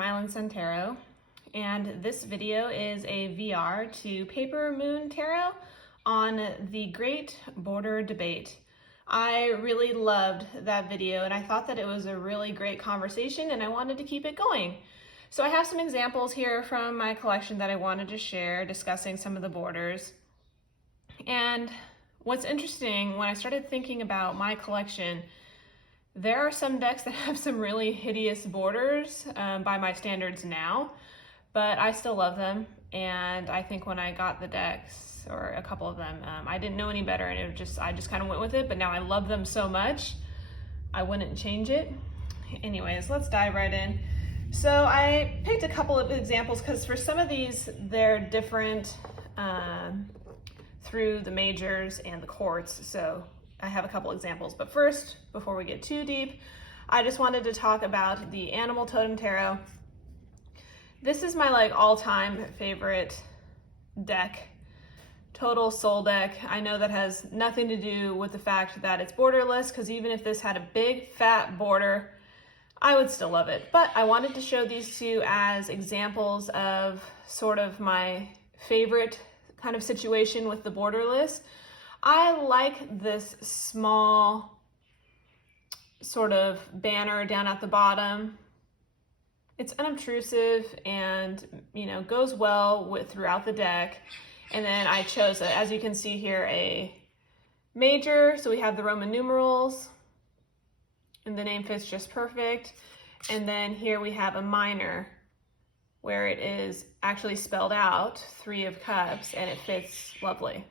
from Island Sun Tarot, and this video is a VR to PaperMoon Tarot on the Great Border Debate. I really loved that video and I thought that it was a really great conversation and I wanted to keep it going. So I have some examples here from my collection that I wanted to share discussing some of the borders. And what's interesting, when I started thinking about my collection, there are some decks that have some really hideous borders by my standards now, but I still love them. And I think when I got the decks, or a couple of them, I didn't know any better and I just kind of went with it, but now I love them so much, I wouldn't change it. Anyways, let's dive right in. So I picked a couple of examples because for some of these, they're different through the majors and the courts. So I have a couple examples, but first, before we get too deep, I just wanted to talk about the Animal Totem Tarot. This is my all-time favorite deck, total soul deck. I know that has nothing to do with the fact that it's borderless, because even if this had a big fat border, I would still love it. But I wanted to show these two as examples of sort of my favorite kind of situation with the borderless. I like this small sort of banner down at the bottom. It's unobtrusive and, goes well with throughout the deck. And then I chose, as you can see here, a major. So we have the Roman numerals and the name fits just perfect. And then here we have a minor where it is actually spelled out, 3 of Cups, and it fits lovely.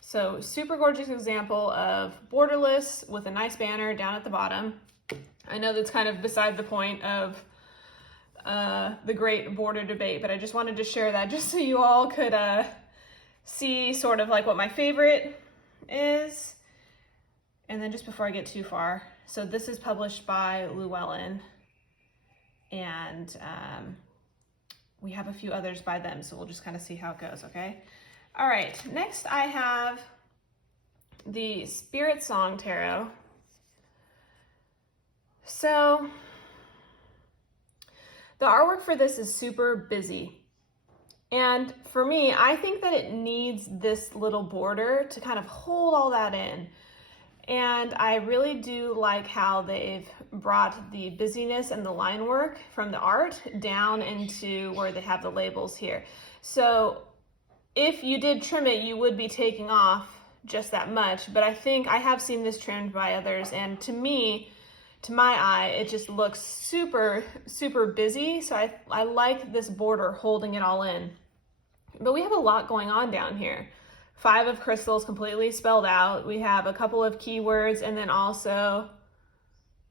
So super gorgeous example of borderless with a nice banner down at the bottom. I know that's kind of beside the point of the great border debate, but I just wanted to share that just so you all could see sort of what my favorite is. And then just before I get too far, so this is published by Llewellyn, and we have a few others by them, so we'll just kind of see how it goes, okay? All right, next I have the Spirit Song Tarot. So the artwork for this is super busy. And for me, I think that it needs this little border to kind of hold all that in. And I really do like how they've brought the busyness and the line work from the art down into where they have the labels here. So if you did trim it, you would be taking off just that much, but I think I have seen this trimmed by others, and to me, to my eye, it just looks super, super busy. So I like this border holding it all in. But we have a lot going on down here. 5 of crystals completely spelled out. We have a couple of keywords and then also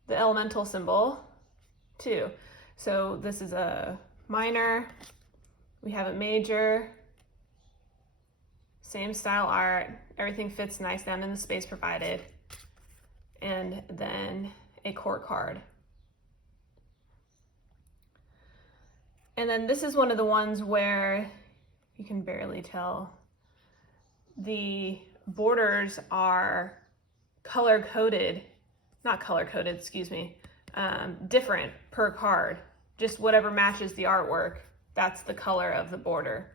the elemental symbol too. So this is a minor. We have a major. Same style art, everything fits nice down in the space provided. And then a court card. And then this is one of the ones where you can barely tell. The borders are color-coded, not color-coded, excuse me, different per card. Just whatever matches the artwork, that's the color of the border.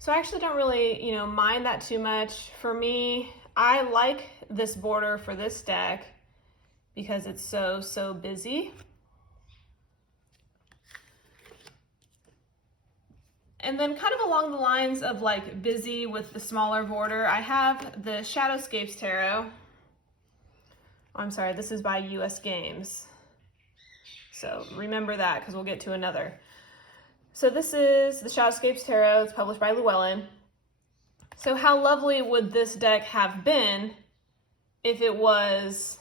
So I actually don't really, mind that too much. For me, I like this border for this deck because it's so busy. And then kind of along the lines of busy with the smaller border, I have the Shadowscapes Tarot. Oh, I'm sorry, this is by US Games. So remember that because we'll get to another. So this is the Shadowscapes Tarot. It's published by Llewellyn. So how lovely would this deck have been if it was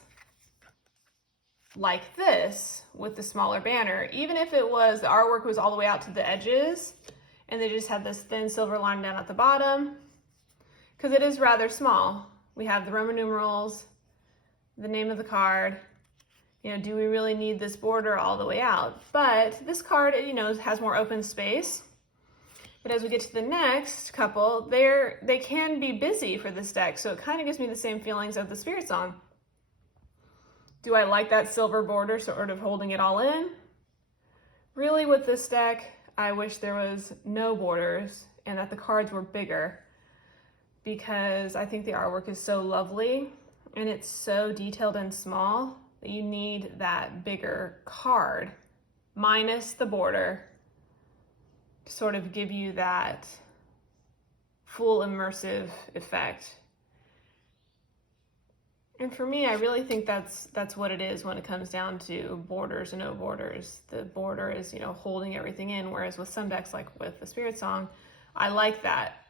like this with the smaller banner? Even if it was, the artwork was all the way out to the edges and they just had this thin silver line down at the bottom, because it is rather small. We have the Roman numerals, the name of the card. Do we really need this border all the way out? But this card, has more open space. But as we get to the next couple, they can be busy for this deck. So it kind of gives me the same feelings of the Spirit Song. Do I like that silver border sort of holding it all in? Really, with this deck, I wish there was no borders and that the cards were bigger, because I think the artwork is so lovely and it's so detailed and small that you need that bigger card minus the border to sort of give you that full immersive effect. And for me, I really think that's what it is when it comes down to borders and no borders. The border is, you know, holding everything in, whereas with some decks, like with the Spirit Song, I like that.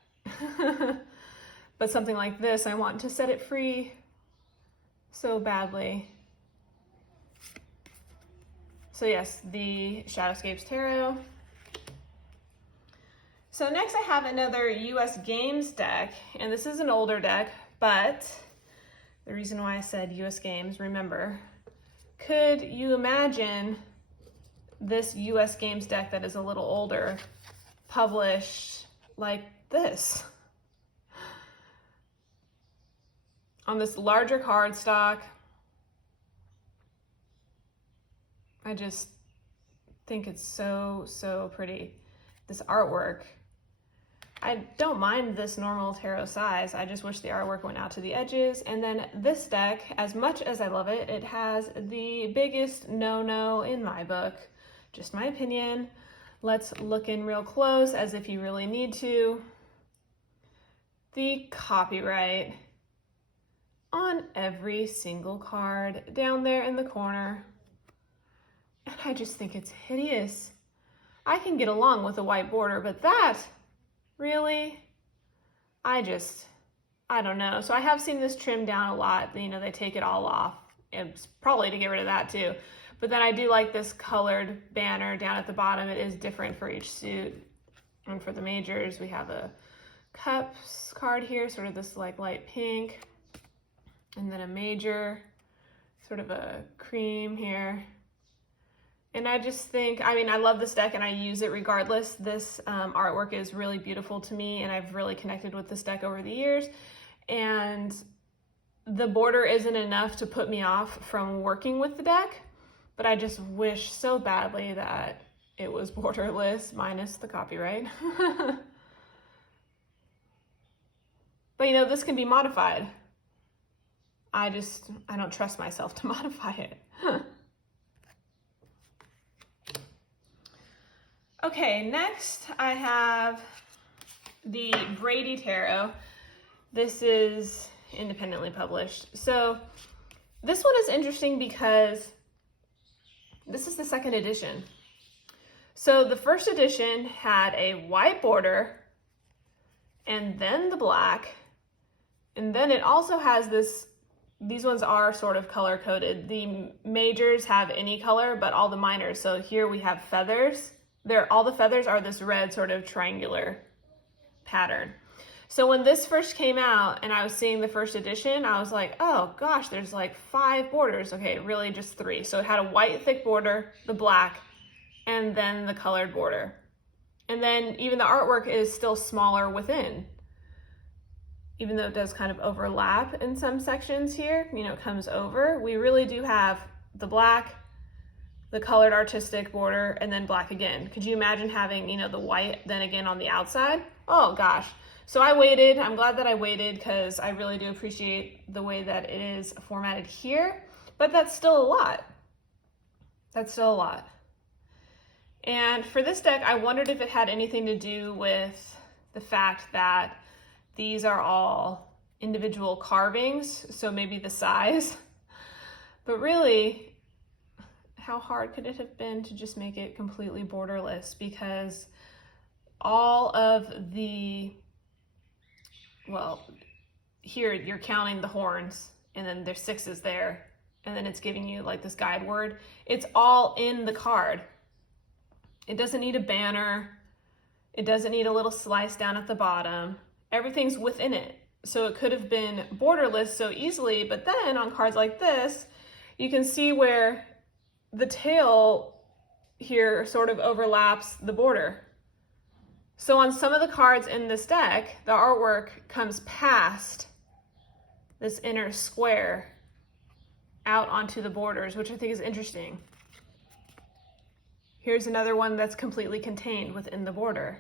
But something like this, I want to set it free so badly. So yes, the Shadowscapes Tarot. So next I have another US Games deck, and this is an older deck, but the reason why I said US Games, remember, could you imagine this US Games deck that is a little older, published like this? On this larger cardstock. I just think it's so, so pretty. This artwork. I don't mind this normal tarot size. I just wish the artwork went out to the edges. And then this deck, as much as I love it, it has the biggest no-no in my book. Just my opinion. Let's look in real close as if you really need to. The copyright on every single card down there in the corner. And I just think it's hideous. I can get along with a white border, but that, really? I don't know. So I have seen this trimmed down a lot. You know, they take it all off. It's probably to get rid of that too. But then I do like this colored banner down at the bottom. It is different for each suit. And for the majors, we have a cups card here, sort of this like light pink. And then a major, sort of a cream here. And I just think, I mean, I love this deck and I use it regardless. This artwork is really beautiful to me and I've really connected with this deck over the years. And the border isn't enough to put me off from working with the deck, but I just wish so badly that it was borderless minus the copyright. But you know, this can be modified. I don't trust myself to modify it. Okay, next I have the Brady Tarot. This is independently published. So this one is interesting because this is the second edition. So the first edition had a white border and then the black, and then it also has this. These ones are sort of color coded. The majors have any color, but all the minors. So here we have feathers. All the feathers are this red sort of triangular pattern. So when this first came out and I was seeing the first edition, I was like, oh gosh, there's like 5 borders. Okay, really just 3. So it had a white thick border, the black, and then the colored border. And then even the artwork is still smaller within. Even though it does kind of overlap in some sections here, you know, it comes over. We really do have the black, the colored artistic border, and then black again. Could you imagine having, you know, the white then again on the outside? Oh gosh. So I waited. I'm glad that I waited because I really do appreciate the way that it is formatted here, but that's still a lot. That's still a lot. And for this deck, I wondered if it had anything to do with the fact that these are all individual carvings, so maybe the size. But really, how hard could it have been to just make it completely borderless? Because all of the, well, here you're counting the horns, and then there's 6s there, and then it's giving you like this guide word. It's all in the card. It doesn't need a banner. It doesn't need a little slice down at the bottom. Everything's within it. So it could have been borderless so easily, but then on cards like this, you can see where the tail here sort of overlaps the border. So on some of the cards in this deck, the artwork comes past this inner square out onto the borders, which I think is interesting. Here's another one that's completely contained within the border.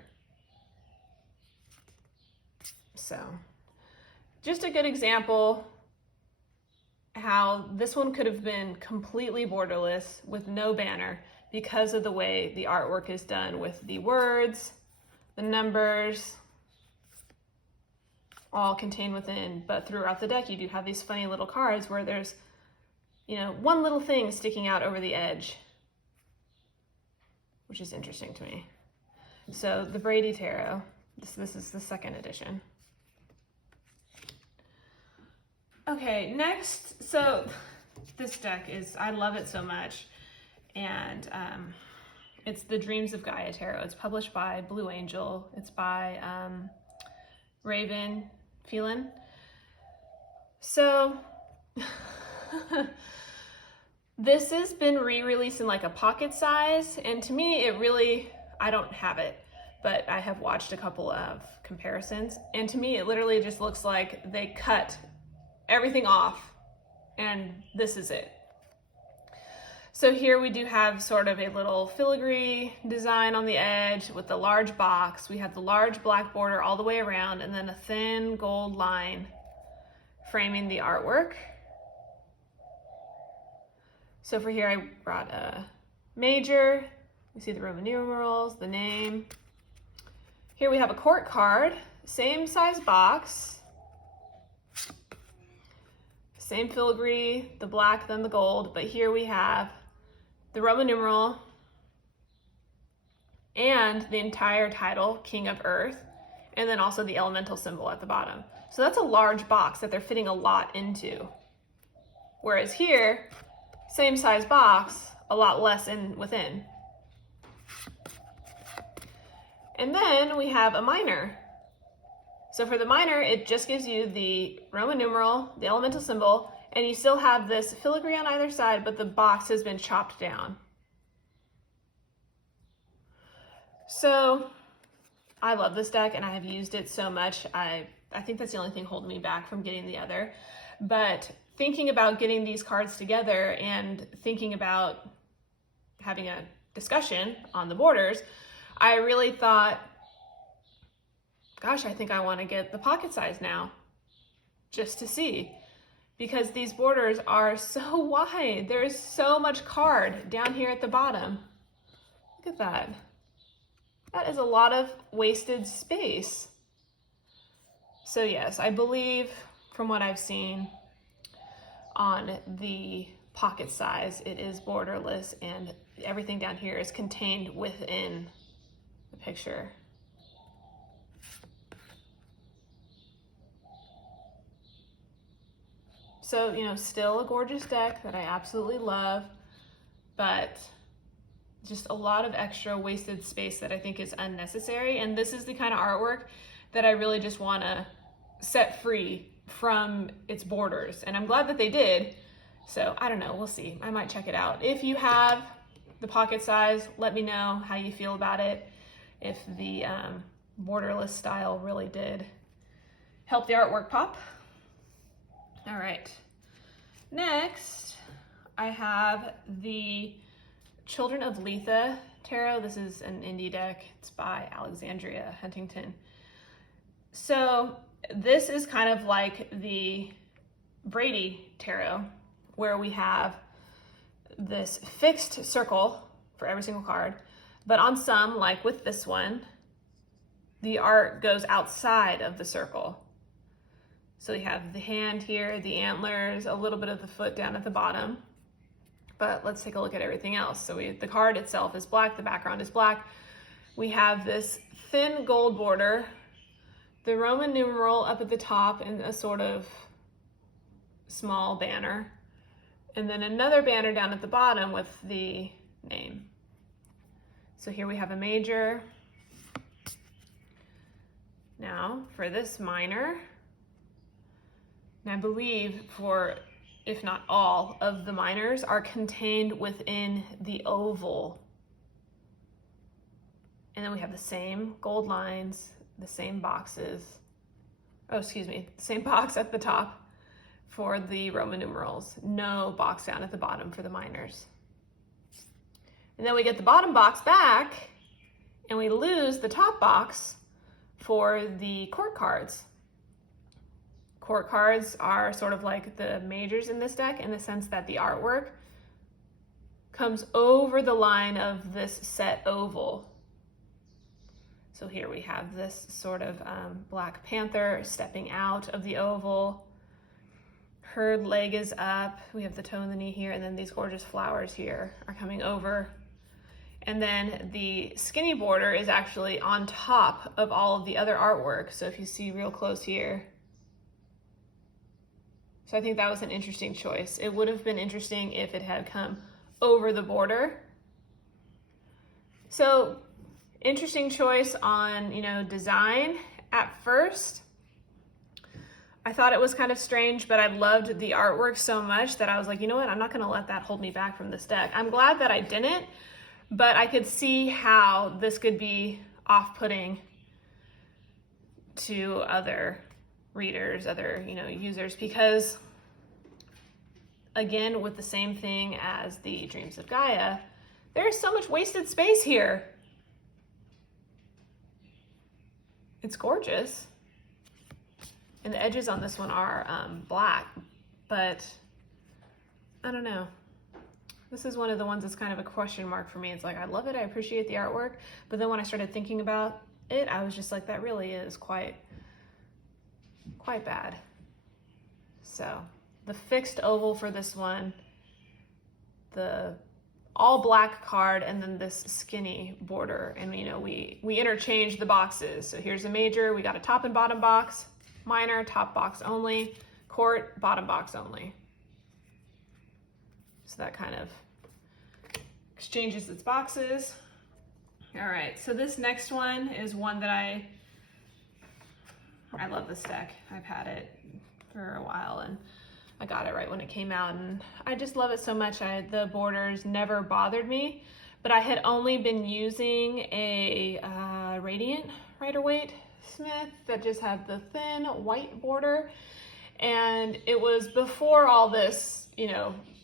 So just a good example how this one could have been completely borderless with no banner because of the way the artwork is done with the words, the numbers, all contained within. But throughout the deck, you do have these funny little cards where there's, you know, one little thing sticking out over the edge, which is interesting to me. So the Brady Tarot, this is the second edition. Okay, next, so this deck is, I love it so much, and it's the Dreams of Gaia Tarot. It's published by Blue Angel. It's by Raven Phelan. So this has been re-released in like a pocket size, and to me it really, I don't have it, but I have watched a couple of comparisons, and to me it literally just looks like they cut everything off and this is it. So here we do have sort of a little filigree design on the edge with the large box. We have the large black border all the way around, and then a thin gold line framing the artwork. So for here I brought a major. You see the Roman numerals, the name. Here we have a court card, same size box, same filigree, the black then the gold, but here we have the Roman numeral and the entire title, King of Earth, and then also the elemental symbol at the bottom. So that's a large box that they're fitting a lot into. Whereas here, same size box, a lot less within. And then we have a minor. So for the minor, it just gives you the Roman numeral, the elemental symbol, and you still have this filigree on either side, but the box has been chopped down. So I love this deck and I have used it so much. I think that's the only thing holding me back from getting the other. But thinking about getting these cards together and thinking about having a discussion on the borders, I really thought, gosh, I think I want to get the pocket size now, just to see, because these borders are so wide. There is so much card down here at the bottom. Look at that. That is a lot of wasted space. So yes, I believe from what I've seen on the pocket size, it is borderless and everything down here is contained within the picture. So, you know, still a gorgeous deck that I absolutely love, but just a lot of extra wasted space that I think is unnecessary. And this is the kind of artwork that I really just want to set free from its borders. And I'm glad that they did. So I don't know, we'll see. I might check it out. If you have the pocket size, let me know how you feel about it. If the borderless style really did help the artwork pop. All right, next I have the Children of Litha Tarot. This is an indie deck. It's by Alexandria Huntington. So this is kind of like the Brady Tarot, where we have this fixed circle for every single card, but on some, like with this one, the art goes outside of the circle. So you have the hand here, the antlers, a little bit of the foot down at the bottom. But let's take a look at everything else. So the card itself is black, the background is black. We have this thin gold border, the Roman numeral up at the top and a sort of small banner, and then another banner down at the bottom with the name. So here we have a major. Now for this minor, and I believe for, if not all, of the minors are contained within the oval. And then we have the same gold lines, the same boxes. Oh, excuse me, same box at the top for the Roman numerals. No box down at the bottom for the minors. And then we get the bottom box back and we lose the top box for the court cards. Court cards are sort of like the majors in this deck in the sense that the artwork comes over the line of this set oval. So here we have this sort of Black Panther stepping out of the oval. Her leg is up. We have the toe in the knee here, and then these gorgeous flowers here are coming over. And then the skinny border is actually on top of all of the other artwork. So if you see real close here. So I think that was an interesting choice. It would have been interesting if it had come over the border. So interesting choice on, design at first. I thought it was kind of strange, but I loved the artwork so much that I was like, you know what? I'm not going to let that hold me back from this deck. I'm glad that I didn't, but I could see how this could be off-putting to other readers, other, users, because again, with the same thing as the Dreams of Gaia, there's so much wasted space here. It's gorgeous. And the edges on this one are black, but I don't know. This is one of the ones that's kind of a question mark for me. It's like, I love it, I appreciate the artwork, but then when I started thinking about it, I was just like, that really is quite bad. So the fixed oval for this one, the all black card, and then this skinny border. And we interchange the boxes. So here's a major, we got a top and bottom box, minor, top box only, court, bottom box only. So that kind of exchanges its boxes. All right, so this next one is one that I love this deck. I've had it for a while and I got it right when it came out and I just love it so much. The borders never bothered me, but I had only been using a Radiant Rider-Waite Smith that just had the thin white border, and it was before all this,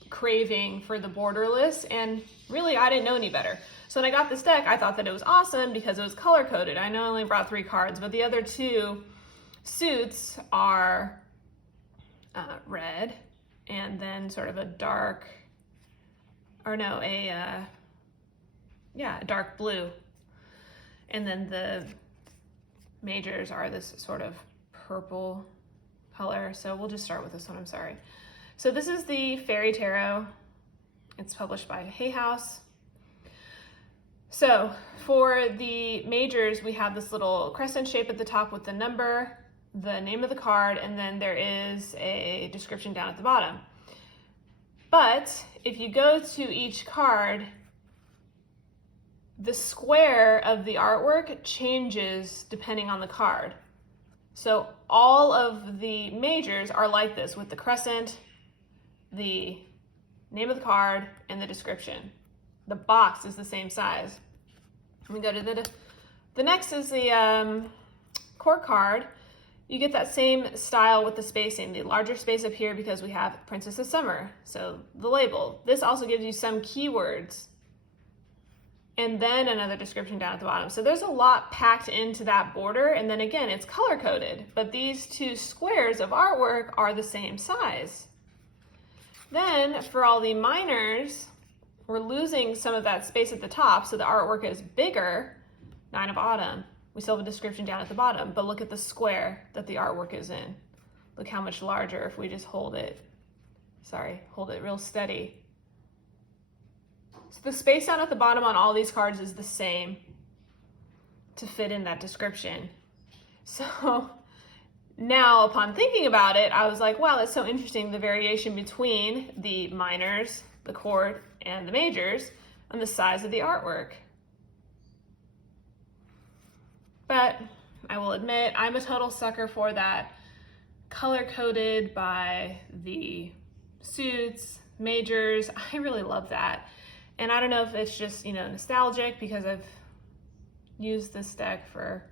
craving for the borderless, and really I didn't know any better. So when I got this deck, I thought that it was awesome because it was color coded. I know I only brought 3 cards, but the other 2 suits are red and then sort of a dark, a dark blue. And then the majors are this sort of purple color. So we'll just start with this one, I'm sorry. So this is the Fairy Tarot. It's published by Hay House. So for the majors, we have this little crescent shape at the top with the number, the name of the card, and then there is a description down at the bottom. But if you go to each card, the square of the artwork changes depending on the card. So all of the majors are like this with the crescent, the name of the card, and the description. The box is the same size. We go to the next is the court card. You get that same style with the spacing, the larger space up here because we have Princess of Summer. So the label. This also gives you some keywords and then another description down at the bottom. So there's a lot packed into that border, and then again, it's color coded, but these 2 squares of artwork are the same size. Then for all the minors, we're losing some of that space at the top, so the artwork is bigger. 9 of Autumn. We still have a description down at the bottom, but look at the square that the artwork is in. Look how much larger if we just hold it real steady. So the space down at the bottom on all these cards is the same to fit in that description. So now upon thinking about it, I was like, wow, that's so interesting, the variation between the minors, the court, and the majors, and the size of the artwork. But I will admit, I'm a total sucker for that color-coded by the suits, majors. I really love that. And I don't know if it's just, nostalgic because I've used this deck for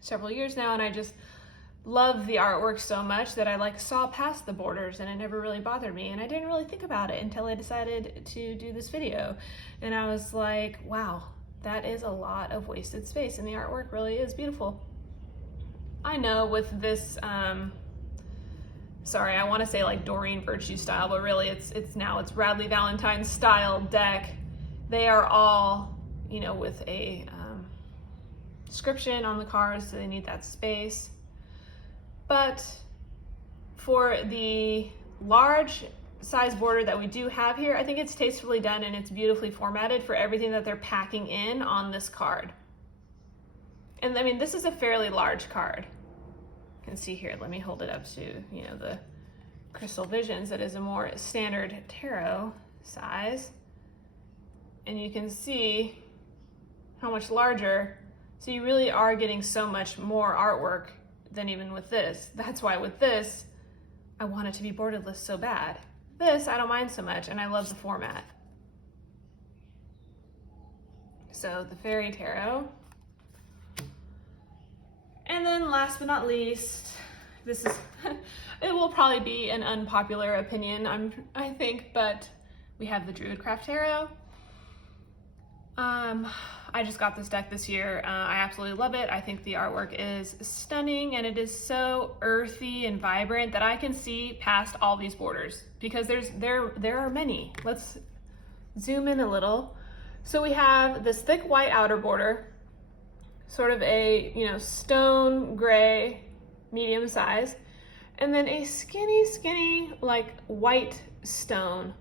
several years now and I just love the artwork so much that I like saw past the borders and it never really bothered me. And I didn't really think about it until I decided to do this video. And I was like, wow, that is a lot of wasted space, and the artwork really is beautiful. I know with this, sorry, I want to say like Doreen Virtue style, but really it's Radley Valentine style deck. They are all, you know, with a description on the cards, so they need that space. But for the large size border that we do have here, I think it's tastefully done and it's beautifully formatted for everything that they're packing in on this card. And I mean, this is a fairly large card. You can see here, let me hold it up to, you know, the Crystal Visions. That is a more standard tarot size. And you can see how much larger. So you really are getting so much more artwork than even with this. That's why with this, I want it to be borderless so bad. This, I don't mind so much, and I love the format. So the Fairy Tarot. And then last but not least, this is, it will probably be an unpopular opinion, I think, but we have the Druid Craft Tarot. I just got this deck this year. I absolutely love it. I think the artwork is stunning, and it is so earthy and vibrant that I can see past all these borders, because there are many. Let's zoom in a little. So we have this thick white outer border, sort of a, you know, stone gray, medium size, and then a skinny, like white stone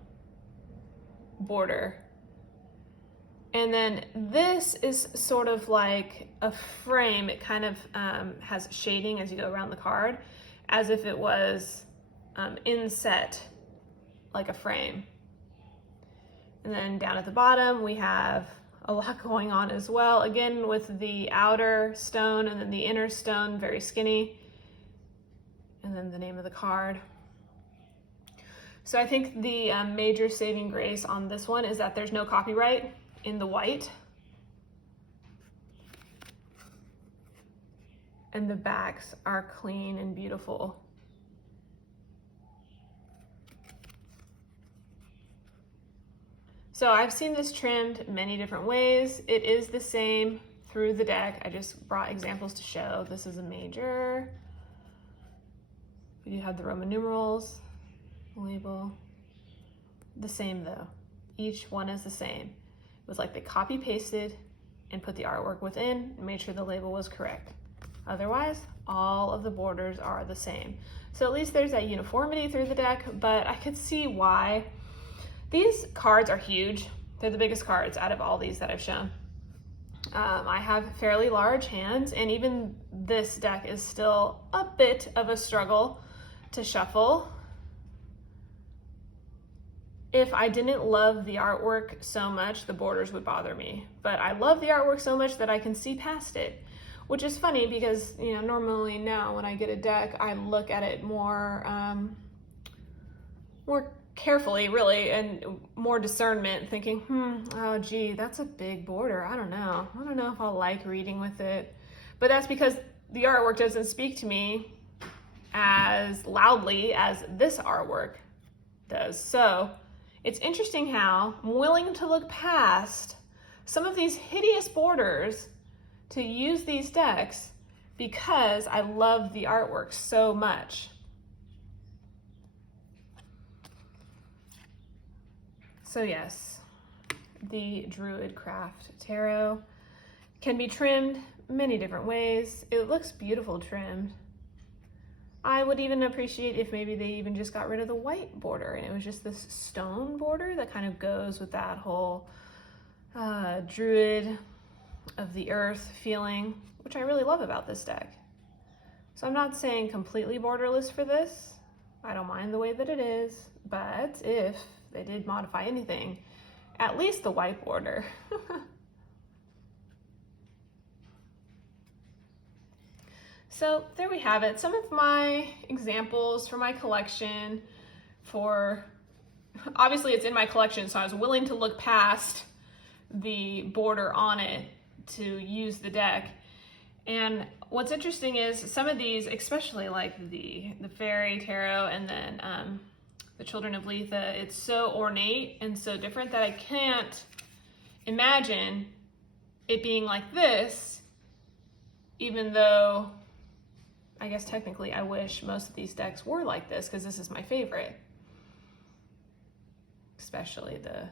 border. And then this is sort of like a frame. It kind of has shading as you go around the card, as if it was inset like a frame. And then down at the bottom, we have a lot going on as well. Again, with the outer stone and then the inner stone, very skinny. And then the name of the card. So I think the major saving grace on this one is that there's no copyright in the white. And the backs are clean and beautiful. So I've seen this trimmed many different ways. It is the same through the deck. I just brought examples to show. This is a major. We do have the Roman numerals, label. The same though. Each one is the same. It was like they copy pasted and put the artwork within and made sure the label was correct. Otherwise, all of the borders are the same. So at least there's that uniformity through the deck, but I could see why. These cards are huge. They're the biggest cards out of all these that I've shown. I have fairly large hands, and even this deck is still a bit of a struggle to shuffle. If I didn't love the artwork so much, the borders would bother me. But I love the artwork so much that I can see past it, which is funny because, you know, normally now when I get a deck, I look at it more, more carefully, really, and more discernment, thinking, oh gee, that's a big border. I don't know if I'll like reading with it. But that's because the artwork doesn't speak to me as loudly as this artwork does. So it's interesting how I'm willing to look past some of these hideous borders to use these decks because I love the artwork so much. So yes, the Druid Craft Tarot can be trimmed many different ways. It looks beautiful trimmed. I would even appreciate if maybe they even just got rid of the white border and it was just this stone border that kind of goes with that whole Druid of the Earth feeling, which I really love about this deck. So I'm not saying completely borderless for this. I don't mind the way that it is, but if they did modify anything, at least the white border. So there we have it. Some of my examples for my collection obviously it's in my collection, so I was willing to look past the border on it to use the deck. And what's interesting is some of these, especially like the Fairy Tarot and then the Children of Litha, it's so ornate and so different that I can't imagine it being like this, even though I guess technically I wish most of these decks were like this because this is my favorite. Especially the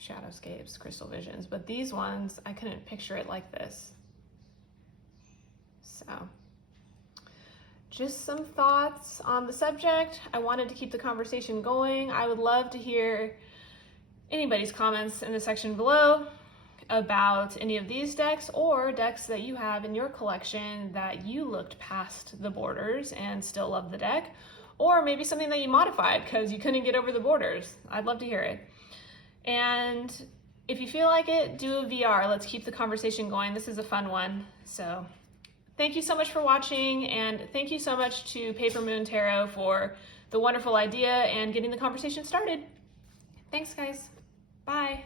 Shadowscapes, Crystal Visions, but these ones, I couldn't picture it like this. So, just some thoughts on the subject. I wanted to keep the conversation going. I would love to hear anybody's comments in the section below about any of these decks or decks that you have in your collection that you looked past the borders and still love the deck, or maybe something that you modified because you couldn't get over the borders. I'd love to hear it. And if you feel like it, do a VR. Let's keep the conversation going. This is a fun one. So thank you so much for watching, and thank you so much to PaperMoon Tarot for the wonderful idea and getting the conversation started. Thanks, guys. Bye.